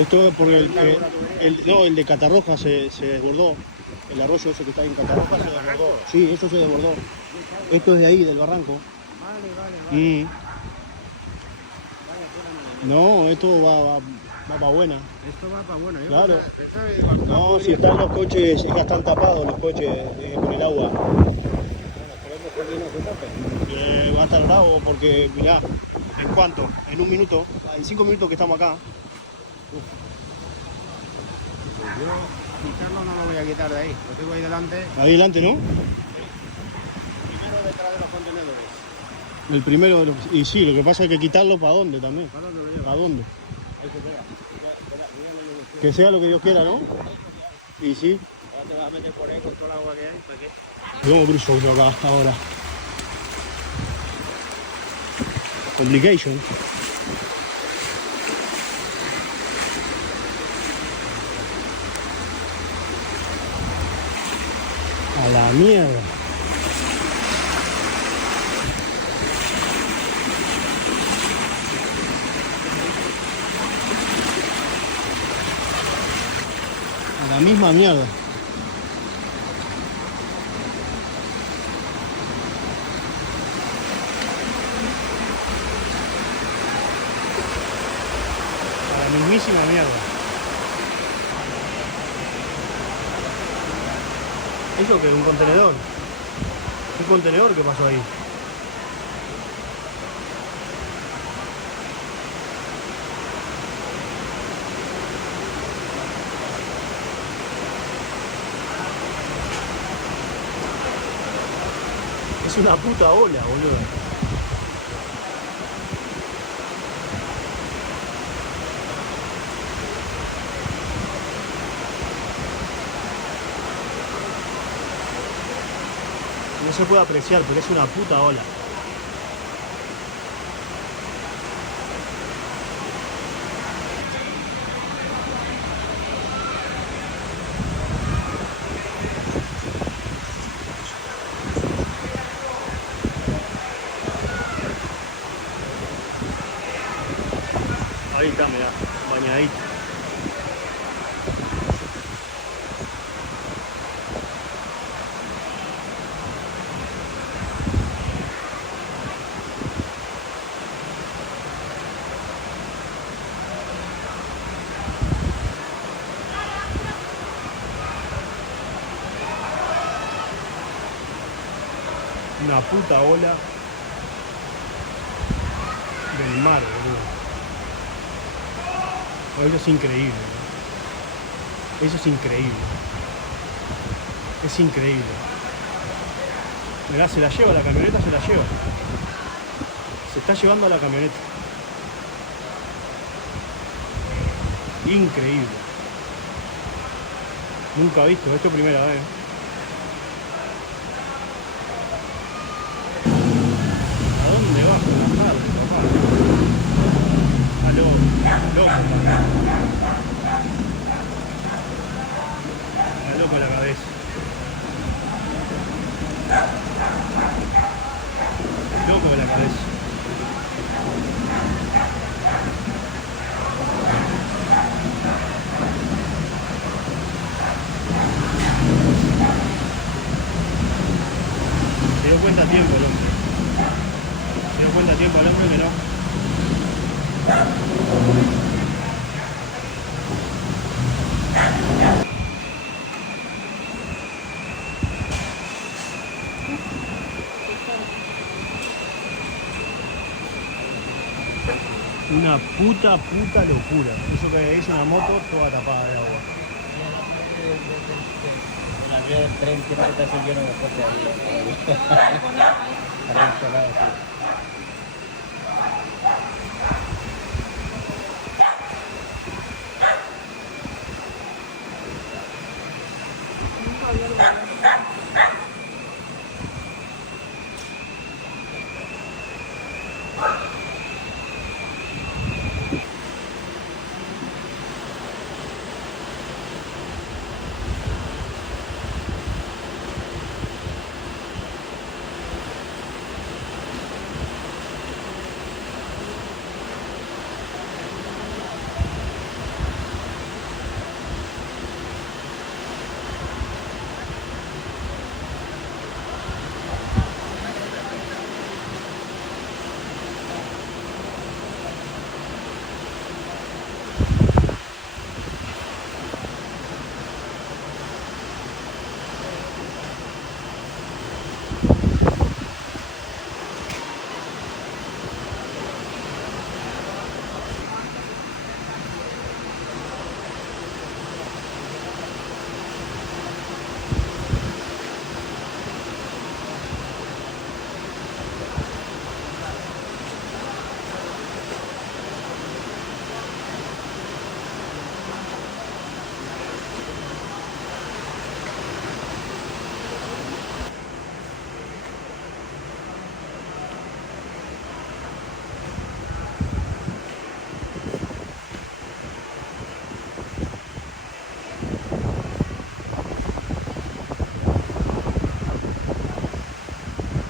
Esto porque no, el de Catarroja se desbordó. El arroyo ese que está en Catarroja se desbordó. Sí, eso se desbordó. Esto es de ahí, del barranco. Vale. No, esto va para buena. Esto va para bueno. Yo Claro. pensaba que No, si están los coches, ya están tapados los coches con el agua. esperemos que no se tape. Va a estar bravo porque, mirá, ¿en cuánto? En un minuto, en 5 minutos que estamos acá. Yo quitarlo no lo voy a quitar de ahí. Lo tengo ahí delante. Ahí delante, ¿no? Primero detrás de los contenedores. El primero de los... Y sí, lo que pasa es que quitarlo para dónde también. ¿Para dónde lo llevo? ¿Para dónde? Ahí se queda. Dígame, Que sea lo que Dios quiera, ¿no? Y sí. ahora te vas a meter por ahí con toda el agua que hay. ¿Para qué? Vamos a abrir uno acá ahora. Complication. A la mierda. A la misma mierda. A la mismísima mierda. ¿Eso qué es? ¿Un contenedor? ¿Qué contenedor que pasó ahí? Es una puta ola, boludo. No se puede apreciar, pero es una puta ola. Ahí está, mirá, bañadito. Una puta ola del mar, boludo. Eso es increíble, ¿no? Eso es increíble. Es increíble. Mirá, se la lleva la camioneta, se la lleva. Se está llevando a la camioneta. Increíble. Nunca visto, esto es primera vez. ¿A dónde va con la madre, papá? Está loco, papá. Está loco la cabeza. Loco la cabeza. Se dio cuenta a tiempo el hombre. Se dio cuenta a tiempo el hombre que no. Una puta locura. Eso que es una moto toda tapada de agua. El tren que está así lleno de coches ahí. Arrinconado, sí. Nunca había